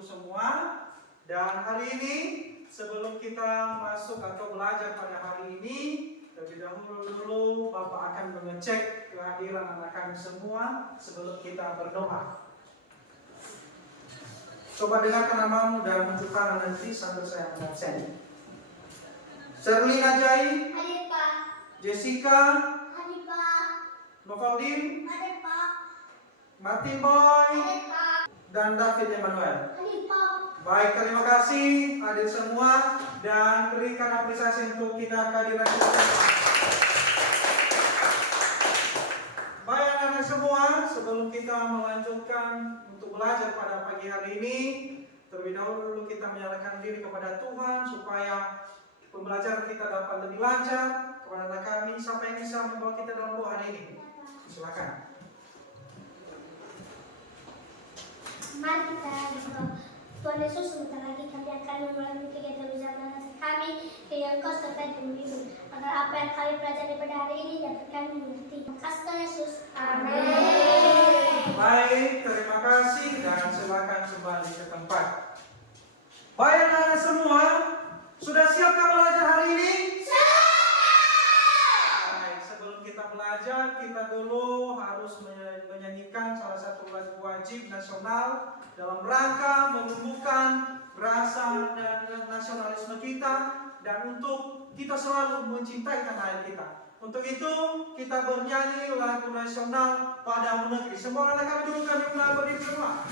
ibu semua. Dan hari ini sebelum kita masuk atau belajar pada hari ini, terlebih dahulu Bapak akan mengecek kehadiran anak kami semua sebelum kita berdoa. Coba dengarkan namamu dan tunjukkan nanti sambil saya absen. Sherlina Jai, Hadir Pak. Jessica, Hadir Pak. Novaldin, Hadir Pak. Martin Boy, Hadir Pak. dan David Emmanuel. Hadir Pak. Baik, terima kasih hadir semua dan berikan apresiasi untuk kita kehadiran kita. Baik anak-anak semua, sebelum kita melanjutkan untuk belajar pada pagi hari ini, terlebih dahulu kita menyerahkan diri kepada Tuhan supaya pembelajaran kita dapat lebih lancar. Kepada anak kami, siapa yang bisa membawa kita dalam doa hari ini? Silakan. Mari kita berdoa. Tuhan Yesus, sebentar lagi kami akan memulai kegiatan bersama kami yang kau sertai dan membimbing agar apa yang kami pelajari pada hari ini dapat kami mengerti. Terima kasih Tuhan Yesus. Amin. Baik, terima kasih dan silakan kembali ke tempat. Baik anak-anak semua, sudah siapkah belajar hari ini? Baik, sebelum kita belajar, kita dulu harus menyanyikan salah satu lagu wajib nasional dalam rangka menumbuhkan rasa dan nasionalisme kita dan untuk kita selalu mencintai tanah air kita. Untuk itu kita bernyanyi lagu nasional Padamu Negeri. Semua anak kami dulu kami mulai berdiri semua.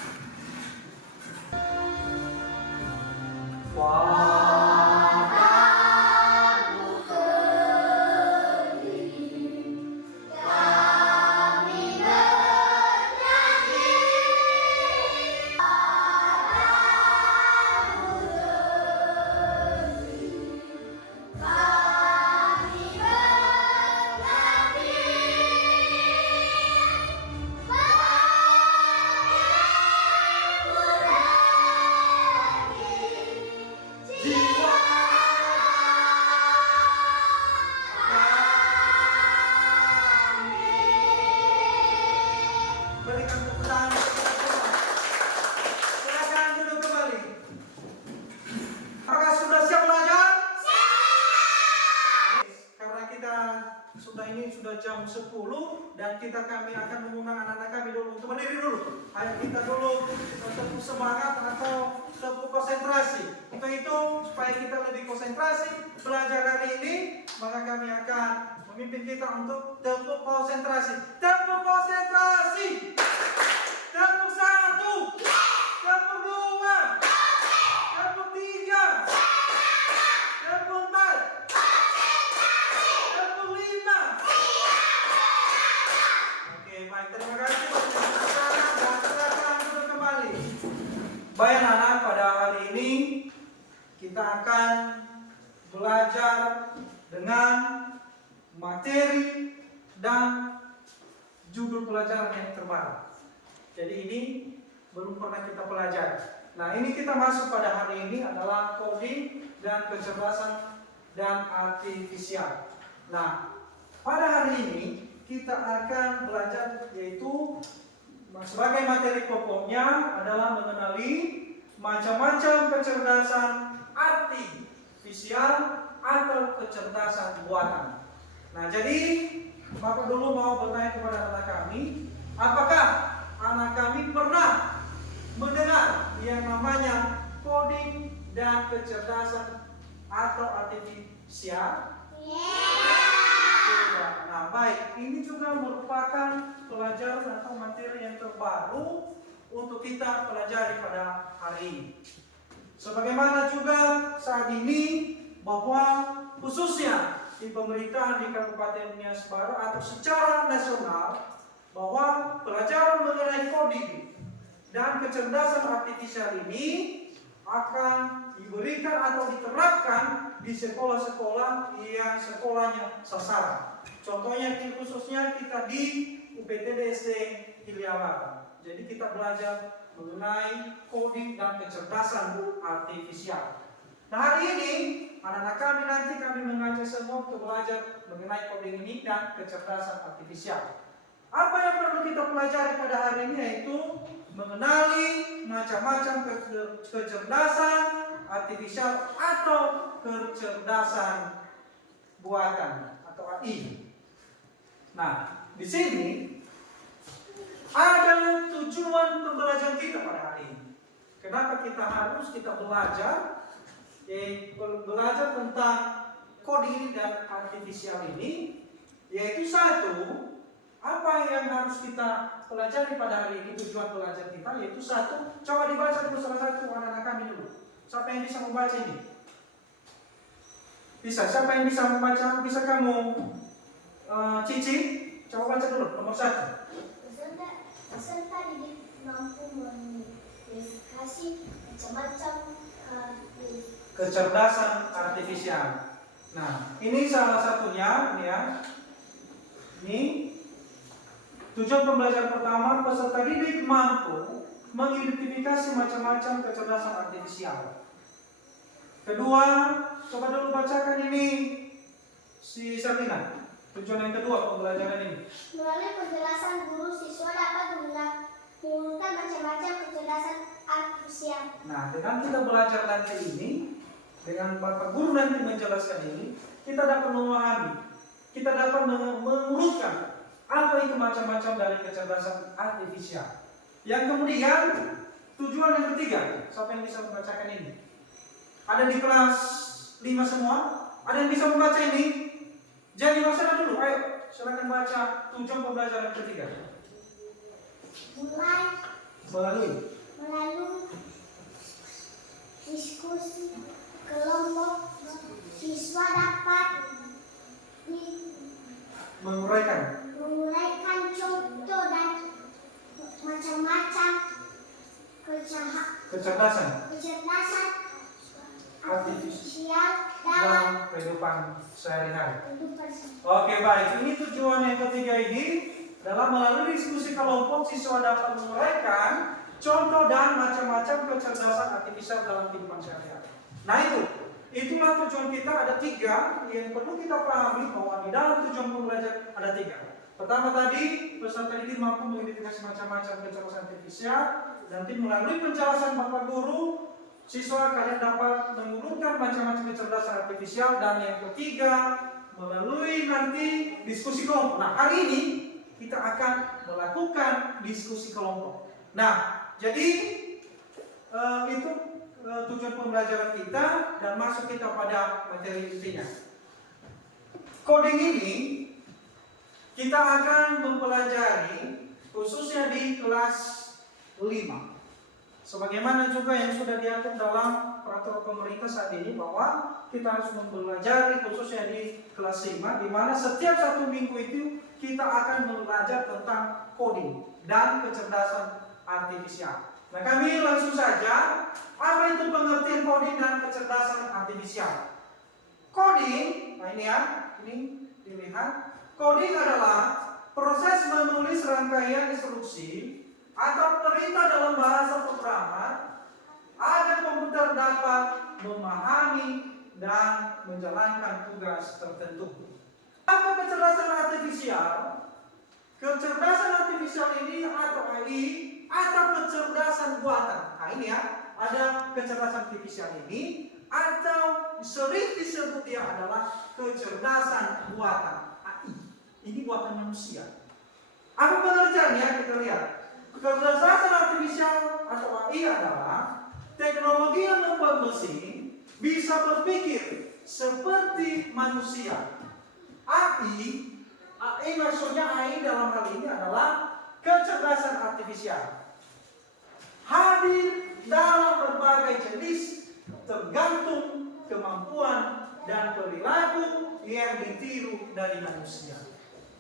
Berikan tepuk tangan kepada Tuhan. Silakan duduk kembali. Apakah sudah siap belajar? Siap. Karena kita sudah jam 10 dan kami akan mengundang anak-anak kami dulu untuk berdiri dulu. Ayo kita dulu tepuk semangat atau tepuk konsentrasi. Untuk itu supaya kita lebih konsentrasi belajar hari ini, maka kami akan memimpin kita untuk tepuk konsentrasi. Tepuk konsentrasi. Tepuk 1. Tepuk 2. Tepuk 3. Tepuk 4. Tepuk 5. Oke, baik, terima kasih. Dan silakan duduk kembali. Baik anak-anak, pada hari ini kita akan belajar dengan materi dan judul pelajaran yang terbaru. Jadi ini belum pernah kita pelajari. Nah, ini kita masuk pada hari ini adalah coding dan kecerdasan dan artifisial. Nah, pada hari ini kita akan belajar yaitu sebagai materi pokoknya adalah mengenali macam-macam kecerdasan artifisial atau kecerdasan buatan. Nah, jadi Bapak dulu mau bertanya kepada anak kami, apakah anak kami pernah mendengar yang namanya coding dan kecerdasan atau artifisial? Nah, baik, ini juga merupakan pelajaran atau materi yang terbaru untuk kita pelajari pada hari ini. Sebagaimana juga saat ini bahwa khususnya di pemerintahan di Kabupaten Nias Baru atau secara nasional bahwa pelajaran mengenai coding dan kecerdasan artifisial ini akan diberikan atau diterapkan di sekolah-sekolah yang sekolahnya sasaran. Contohnya khususnya kita di UPTD SD Hiliawara. Jadi kita belajar mengenai coding dan kecerdasan artifisial. Nah, hari ini anak-anak kami nanti kami mengajak semua untuk belajar mengenai coding ini dan kecerdasan artifisial. Apa yang perlu kita pelajari pada hari ini yaitu mengenali macam-macam kecerdasan artifisial atau kecerdasan buatan atau AI. Nah, di sini ada tujuan pembelajaran kita pada hari ini. Kenapa kita belajar? Belajar tentang coding ini dan artifisial ini, yaitu satu, apa yang harus kita pelajari pada hari ini, tujuan belajar kita, yaitu satu, coba dibaca dulu salah satu anak-anak kami dulu. Siapa yang bisa membaca ini? Bisa, siapa yang bisa membaca? Bisa kamu, Cici? Coba baca dulu, nomor 1. Peserta didik mampu mengidentifikasi macam-macam kecerdasan artifisial. Nah, ini salah satunya, ini ya. Ini tujuan pembelajaran pertama, peserta didik mampu mengidentifikasi macam-macam kecerdasan artifisial. Kedua, coba dulu bacakan ini si Sabrina. Tujuan yang kedua pembelajaran ini. Melalui penjelasan guru, siswa dapat menggunakan macam-macam kecerdasan artifisial. Nah, dengan kita belajar nanti ini, dengan Bapak Guru nanti menjelaskan ini, kita dapat memahami, kita dapat mengurutkan apa itu macam-macam dari kecerdasan artifisial. Yang kemudian, tujuan yang ketiga, siapa yang bisa membacakan ini? Ada di kelas 5 semua? Ada yang bisa membaca ini? Jadi masalah dulu, ayo silakan baca tujuan pembelajaran ketiga. Melalui diskusi kelompok, siswa dapat menguraikan contoh dan macam-macam kecerdasan artifisial dalam kehidupan sehari-hari. Oke, baik. Ini tujuan yang ketiga ini dalam melalui diskusi kelompok, siswa dapat menguraikan contoh dan macam-macam kecerdasan artifisial dalam kehidupan sehari-hari. Nah, itulah tujuan kita. Ada 3 yang perlu kita pahami, bahwa di dalam tujuan pembelajaran ada 3. Pertama tadi, peserta didik mampu mengidentifikasi macam-macam kecerdasan artifisial. Nanti melalui penjelasan Bapak Guru, siswa kalian dapat mengurutkan macam-macam kecerdasan artifisial. Dan yang ketiga, melalui nanti diskusi kelompok. Nah, hari ini kita akan melakukan diskusi kelompok. Nah, jadi itu tujuan pembelajaran kita, dan masuk kita pada materi intinya. Coding ini kita akan mempelajari khususnya di kelas 5. Sebagaimana juga yang sudah diatur dalam peraturan pemerintah saat ini, bahwa kita harus mempelajari khususnya di kelas 5, di mana setiap 1 minggu itu kita akan belajar tentang coding dan kecerdasan artifisial. Nah, kami langsung saja, apa itu pengertian coding dan kecerdasan artifisial? Coding, nah ini ya, ini dilihat. Coding adalah proses menulis rangkaian instruksi atau perintah dalam bahasa pemrograman agar komputer dapat memahami dan menjalankan tugas tertentu. Apa kecerdasan artifisial? Kecerdasan artifisial ini atau AI atau kecerdasan buatan. Nah, ini ya, ada kecerdasan artifisial ini, atau sering disebut dia adalah kecerdasan buatan, AI. Ini buatan manusia. Apa pengertiannya? Kita lihat. Kecerdasan artifisial atau AI adalah teknologi yang membuat mesin bisa berpikir seperti manusia. AI maksudnya, AI dalam hal ini adalah kecerdasan artifisial. Hadir dalam berbagai jenis tergantung kemampuan dan perilaku yang ditiru dari manusia.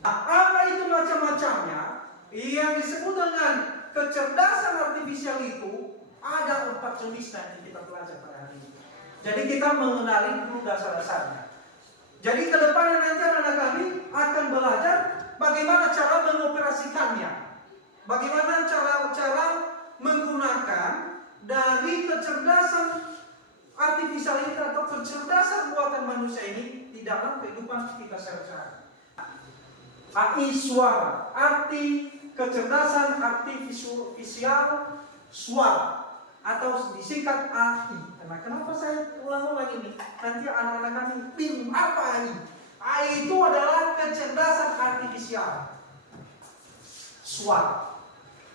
Nah, apa itu macam-macamnya? Yang disebut dengan kecerdasan artifisial itu ada 4 jenis, nanti kita belajar pada hari ini. Jadi kita mengenali dulu dasar-dasarnya. Jadi ke depannya nanti anak-anak kami akan belajar bagaimana cara mengoperasikannya. Bagaimana cara menggunakan dari kecerdasan artifisial ini atau kecerdasan buatan manusia ini di dalam kehidupan kita sehari-hari. AI suara, arti kecerdasan artifisial suara atau disingkat AI. Nah, kenapa saya ulang-ulang ini? Nanti anak-anak kami bingung apa ini? AI itu adalah kecerdasan artifisial suara.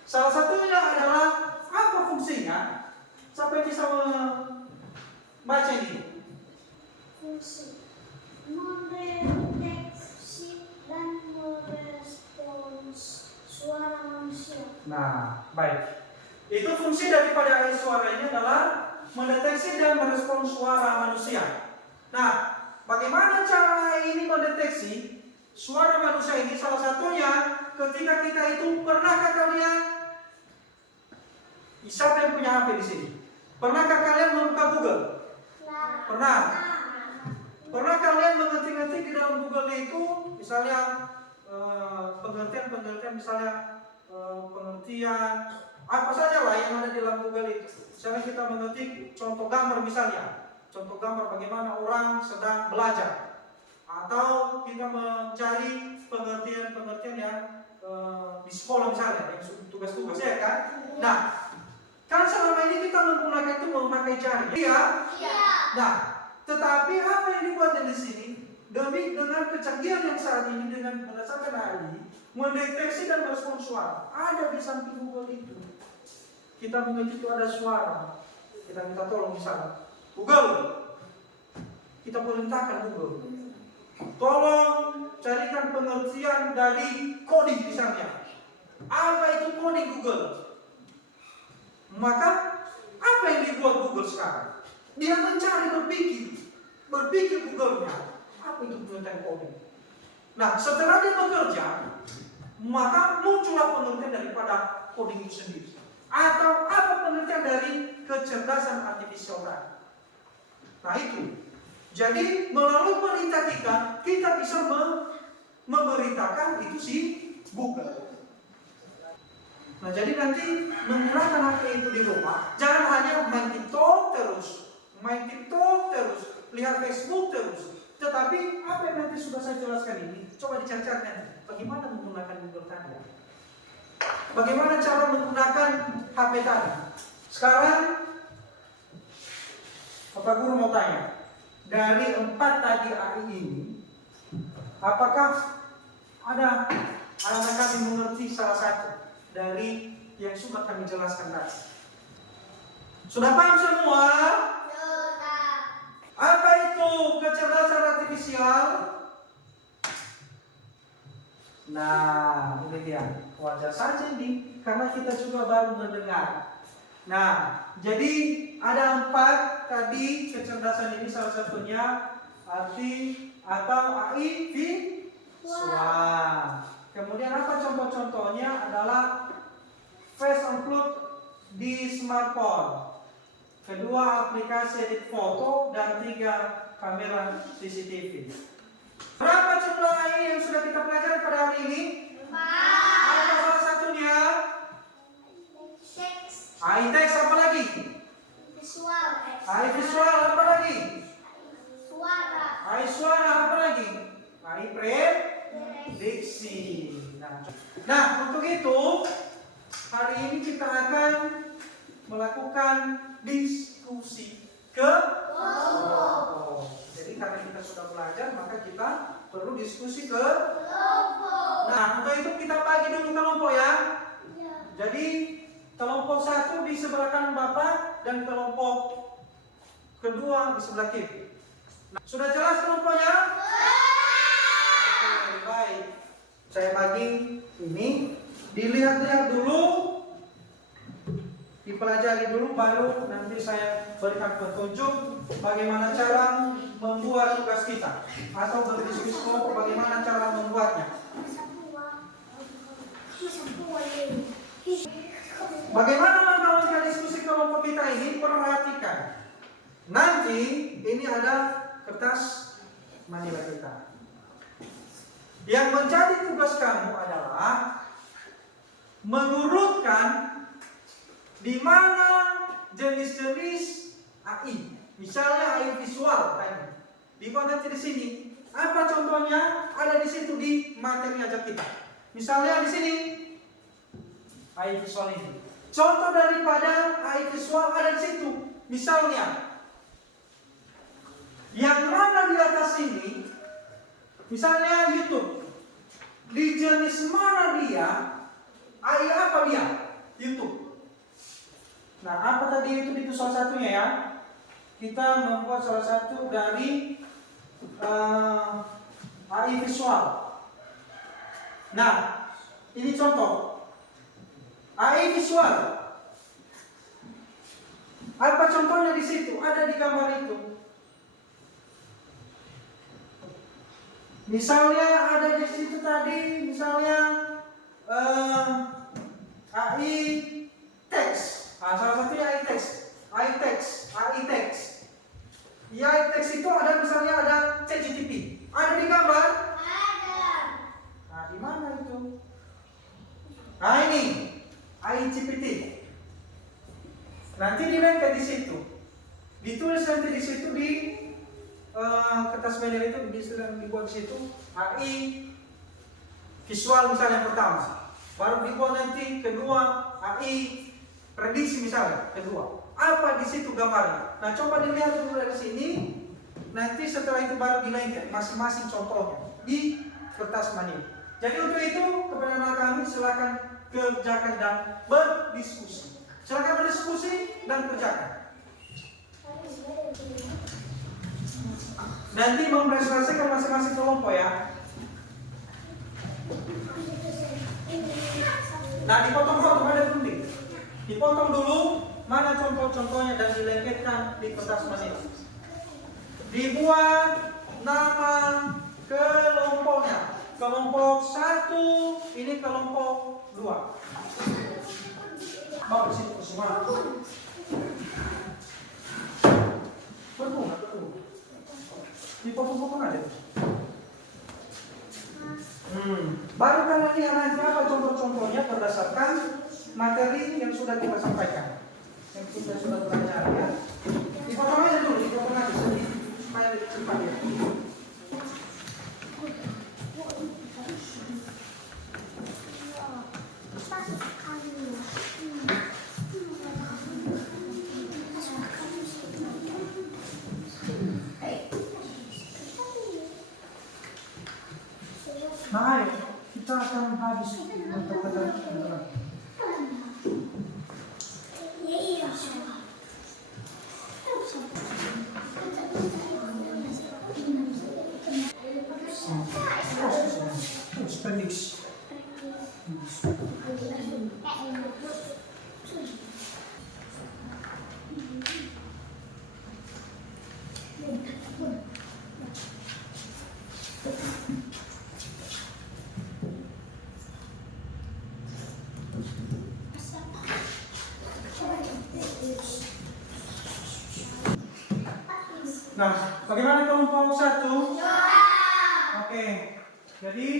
Salah satunya adalah apa fungsinya? Siapa yang bisa membaca ini? Fungsi mendeteksi dan merespons suara manusia. Nah, baik. Itu fungsi daripada AI suara ini adalah mendeteksi dan merespons suara manusia. Nah, bagaimana cara AI ini mendeteksi suara manusia ini? Salah satunya ketika kita itu, pernahkah kalian, siapa yang punya HP di sini? Pernahkah kalian membuka Google? Pernah. Pernah kalian mengetik-ngetik di dalam Google itu, misalnya pengertian misalnya pengertian apa saja lah yang ada di dalam Google itu. Misalnya kita mengetik contoh gambar misalnya, contoh gambar bagaimana orang sedang belajar, atau kita mencari pengertian yang di sekolah misalnya, yang tugas-tugas ya kan. Nah, kan selama ini kita menggunakan itu memakai jari, iya? Nah, tetapi apa yang dibuat di sini? Dengan kecanggihan yang saat ini, dengan berdasarkan AI, mendeteksi dan merespons suara. Ada di samping Google itu. Kita mengetik itu ada suara. Kita minta tolong misalnya, Google. Kita perintahkan Google, tolong carikan pengertian dari coding misalnya. Apa itu coding Google? Maka apa yang dibuat Google sekarang? Dia mencari, berpikir Google-nya. Apa itu tentang coding? Nah, setelah dia bekerja, maka muncullah pengertian daripada coding itu sendiri. Atau apa pengertian dari kecerdasan artifisial tadi. Nah itu. Jadi melalui perintah kita bisa memberitakan itu si Google. Nah jadi nanti menggunakan HP itu di rumah, jangan hanya main TikTok terus, lihat Facebook terus. Tetapi apa yang nanti sudah saya jelaskan ini, coba dicatatkan bagaimana menggunakan Google tadi. Bagaimana cara menggunakan HP tadi. Sekarang Bapak Guru mau tanya, dari 4 tadi AI ini, apakah ada anak-anak kami mengerti salah satu dari yang sudah kami jelaskan tadi? Sudah paham semua? Apa itu kecerdasan artifisial? Nah, ini dia. Wajar saja ini, karena kita juga baru mendengar. Nah, jadi ada 4 tadi kecerdasan ini, salah satunya AI visual. Kemudian apa contoh-contohnya adalah face unlock di smartphone. Kedua, aplikasi edit foto, dan 3, kamera CCTV. Berapa jumlah AI yang sudah kita pelajari pada hari ini? 4. Apa salah satunya? AI teks, apa lagi? Visual. AI visual, apa lagi? Suara. AI suara, apa lagi? AI prediksi. Nah, untuk itu hari ini kita akan melakukan diskusi kelompok. Jadi karena kita sudah belajar, maka kita perlu diskusi kelompok. Nah, untuk itu kita bagi dulu kelompok ya. Jadi kelompok 1 di sebelah kanan Bapak dan kelompok kedua di sebelah kiri. Nah, sudah jelas kelompoknya? Oke, baik. Saya bagi ini, dilihat-lihat dulu, dipelajari dulu, baru nanti saya berikan petunjuk bagaimana cara membuat tugas kita, atau berdiskusi kelompok bagaimana cara membuatnya. Bagaimana mengawalkan diskusi kelompok kita ini? Perhatikan. Nanti ini ada kertas manila kita. Yang menjadi tugas kamu adalah mengurutkan di mana jenis-jenis AI. Misalnya AI visual tadi. Dibuat nanti di sini. Apa contohnya? Ada di situ di materi ajar kita. Misalnya di sini AI visual ini. Contoh daripada AI visual ada di situ. Misalnya, yang mana di atas ini, misalnya YouTube. Di jenis mana dia? AI apa dia? YouTube. Nah, apa tadi YouTube itu salah satunya ya? Kita membuat salah satu dari AI visual. Nah, ini contoh AI visual. Apa contohnya di situ? Ada di gambar itu. Misalnya ada di situ tadi, misalnya AI text. Nah, salah satunya AI text. AI text, AI text. AI text itu ada misalnya ada ChatGPT. Ada di gambar? Ada. Nah, di mana itu? Nah, ini AI GPT. Nanti dilengket di situ. Ditulis nanti di situ di kertas media itu bisa dibuat di situ AI visual misalnya pertama. Baru dibuat nanti kedua AI prediksi misalnya kedua. Apa di situ gambarnya? Nah, coba dilihat dulu dari sini. Nanti setelah itu baru dilengket masing-masing contohnya di kertas manila. Jadi untuk itu kepada anak kami silakan kerjakan dan berdiskusi. Silakan berdiskusi dan kerjakan. Nanti mempresentasikan masing-masing kelompok ya. Nah, dipotong-potong ada gunting. Dipotong dulu mana contoh-contohnya dan dilengketkan di kertas manila. Dibuat nama kelompoknya. Kelompok 1, ini kelompok 2. Bawa di situ semua. Berbunga. Dipotong-potong aja. Baru kan nanti apa contoh-contohnya berdasarkan materi yang sudah kita sampaikan, yang kita sudah pelajari ya. Dipotong aja dulu, dipotong aja sedikit supaya lebih cepat ya. Nah, ayo, kita akan habis untuk keterangan. Iya. Prediksi. Nah, bagaimana kelompok 1? Oke, jadi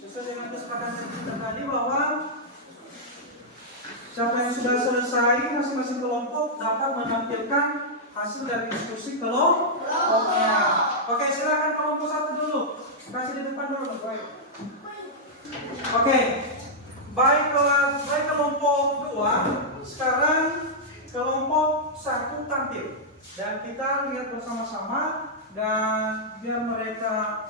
sesuai dengan kesepakatan kita tadi bahwa siapa yang sudah selesai masing-masing kelompok dapat menampilkan hasil dari diskusi kelompoknya. Oke, silakan kelompok 1 dulu. Kasih di depan dulu, baik. Oke, baik kelompok 2. Sekarang kelompok 1 tampil. Dan kita lihat bersama-sama dan biar mereka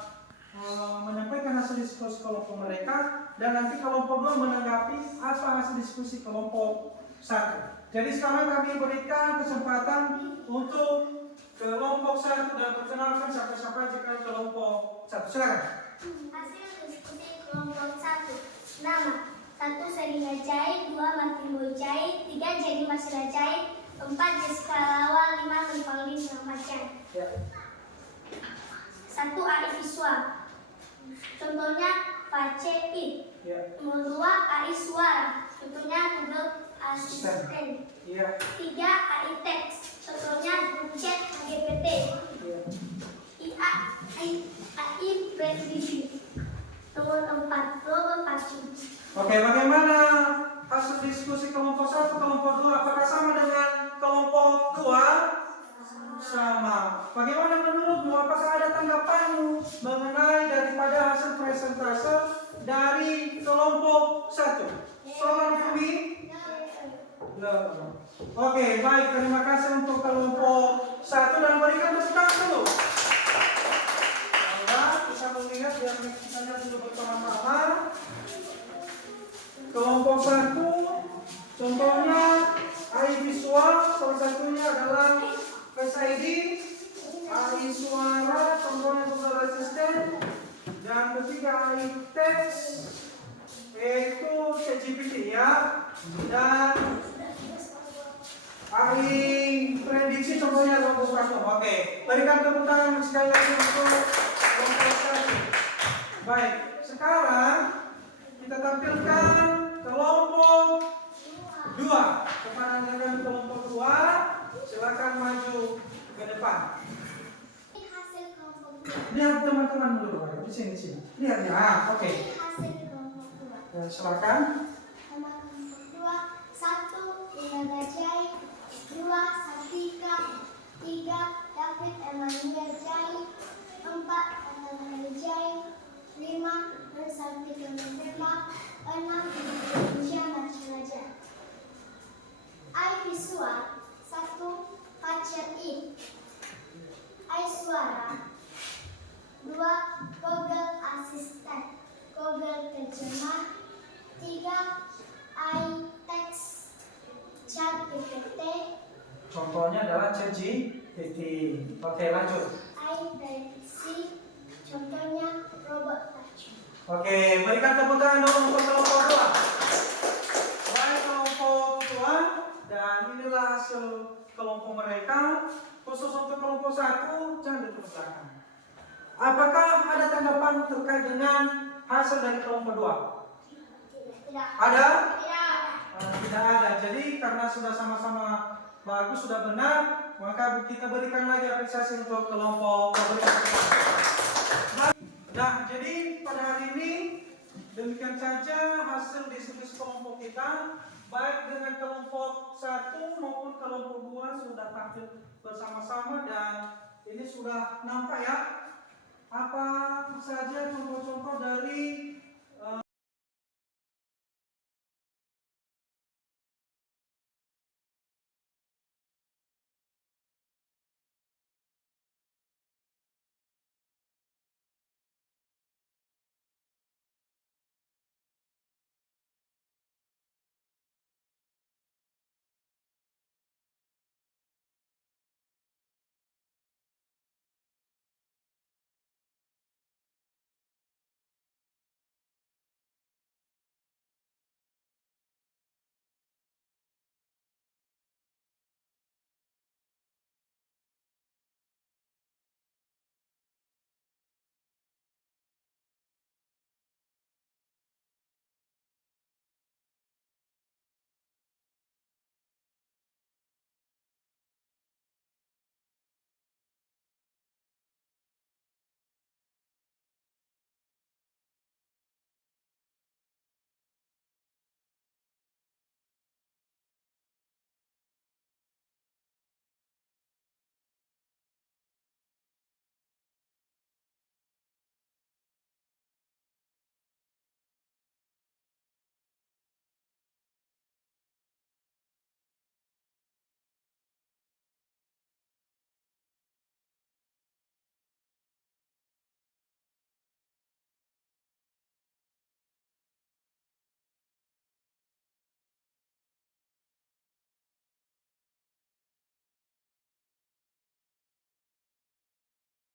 menyampaikan hasil diskusi kelompok mereka dan nanti kelompok 2 menanggapi apa hasil diskusi kelompok 1. Jadi sekarang kami berikan kesempatan untuk kelompok 1 dan perkenalkan siapa-siapa jika kelompok 1. Silakan. Hasil diskusi kelompok 1. Nama 1 Selina Cai, 2 Martin Boy Cai, 3 Jenny Masira Cai, 4 Jessica Lawal, 5 Nurfalin Muhammad Cai. Ya. 1 AI visual. Contohnya Pace It. Ya. Nomor 2 AI suara. Contohnya Google Assistant. Ya. 3 AI text. Contohnya Chat GPT. Ya. AI prediksi. Nomor 4 Robot Pacu. Oke, bagaimana hasil diskusi kelompok 1, kelompok 2? Apakah sama dengan kelompok 2? Sama. Bagaimana menurutmu? Apakah ada tanggapanmu mengenai daripada hasil presentase dari kelompok 1? Soal Oke, baik. Terima kasih untuk kelompok 1 dan berikan tepuk tangan dulu. Nah, kita melihat biar kita lihat dulu bersama-sama. Kelompok 1, contohnya AI visual, salah satunya adalah Face ID, AI suara, contohnya Google Assistant, dan ketiga AI teks, yaitu ChatGPT ya, dan AI prediksi contohnya Logo Custom. Oke, berikan tepuk tangan sekali lagi untuk kelompok 1. Baik, sekarang kita tampilkan kelompok 2. Kepada rekan kelompok 2, silakan maju ke depan. Ini hasil kelompok 2. Lihat teman-teman dulu, di sini. Lihat ya, oke. Ini hasil kelompok 2. Ya, silakan. Nama kelompok 2, 1 Ina Gajai, 2 Satika, 3 David Emmanuel Jai, 4 Emmanuel Jai, 5 Nur Santika Mendema, 6 Indonesia Masyarakat. AI visual 1 Fajar I, AI suara 2 Google Assistant, Google Terjemah, 3 AI teks ChatGPT, Contohnya adalah ChatGPT. Oke, lanjut. AI prediksi, contohnya robot touch. Oke, berikan tepuk tangan dulu untuk kelompok 2. Baik, kelompok 2, dan inilah hasil kelompok mereka. Khusus untuk kelompok 1, jangan ditepuk tangan. Apakah ada tanggapan terkait dengan hasil dari kelompok 2? Tidak. Ada? Tidak. Tidak ada. Jadi karena sudah sama-sama bagus, sudah benar, maka kita berikan lagi apresiasi untuk kelompok. Nah, jadi pada hari ini demikian saja hasil diskusi kelompok kita. Baik dengan kelompok 1 maupun kelompok 2 sudah tampil bersama-sama, dan ini sudah nampak ya apa saja contoh-contoh dari